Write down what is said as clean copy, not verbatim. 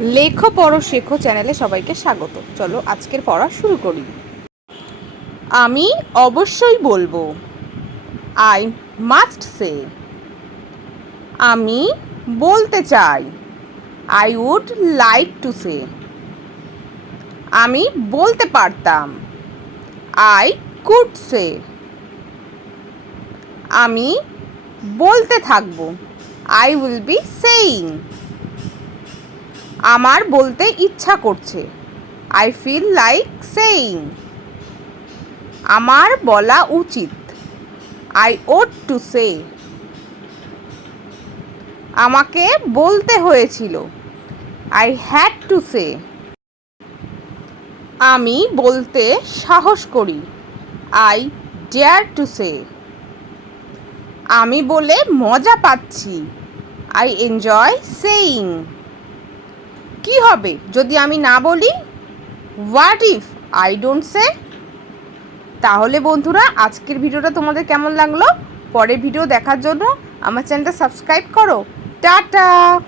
লেখো পড়ো শেখো চ্যানেলে সবাইকে স্বাগত। চলো আজকের পড়া শুরু করি। আমি অবশ্যই বলবো। I must say. আমি বলতে চাই। I would like to say. আমি বলতে পারতাম। I could say. আমি বলতে থাকবো। I will be saying. আমার বলতে ইচ্ছা করছে। I feel like saying. আমার বলা উচিত। I ought to say. আমাকে বলতে হয়েছিল। I had to say. আমি বলতে সাহস করি। I dare to say. আমি বলে মজা পাচ্ছি। I enjoy saying. কি হবে যদি আমি না বলি? What if I don't say? তাহলে বন্ধুরা, আজকের ভিডিওটা তোমাদের কেমন লাগলো? পরের ভিডিও দেখার জন্য আমার চ্যানেলটা সাবস্ক্রাইব করো। টাটা।